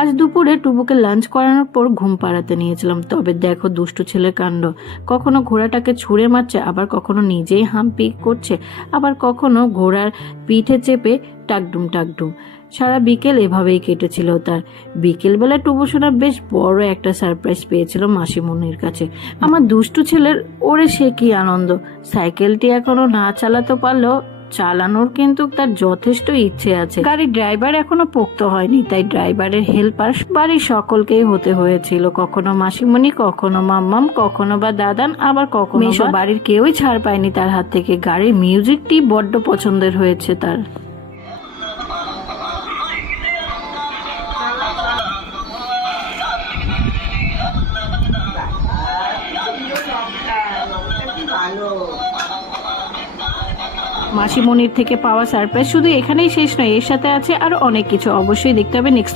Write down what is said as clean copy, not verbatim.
আজ দুপুরে টুবুকে লাঞ্চ করানোর পর ঘুম পাড়াতে নিয়েছিলাম, তবে দেখো দুষ্টু ছেলের কাণ্ড। কখনো ঘোড়াটাকে ছুঁড়ে মারছে, আবার কখনো নিজেই হাম্পি করছে, আবার কখনো ঘোড়ার পিঠে চেপে টাকডুম টাকডুম। সারা বিকেল এভাবেই কেটেছিল তার। বিকেলবেলা টুবুসোনা বেশ বড় একটা সারপ্রাইজ পেয়েছিল মাসিমণির কাছে। আমার দুষ্টু ছেলের ওরে সে কি আনন্দ! সাইকেলটি এখনো না চালাতে পারলেও চালানোর কিন্তু তার যথেষ্ট ইচ্ছে আছে। গাড়ির ড্রাইভার এখনো পোক্ত হয়নি, তাই ড্রাইভারের হেল্পার বাড়ির সকলকেই হতে হয়েছিল। কখনো মাসিমণি, কখনো মাম্মাম, কখনো বা দাদান, আবার কখনো বাড়ির কেউই ছাড় পায়নি তার হাত থেকে। গাড়ির মিউজিকটি বড্ড পছন্দের হয়েছে তার। মাসিমণির থেকে পাওয়া সারপ্রাইজ শুধু এখানেই শেষ নয়, এর সাথে আছে আরো অনেক কিছু। অবশ্যই দেখতে হবে নেক্সট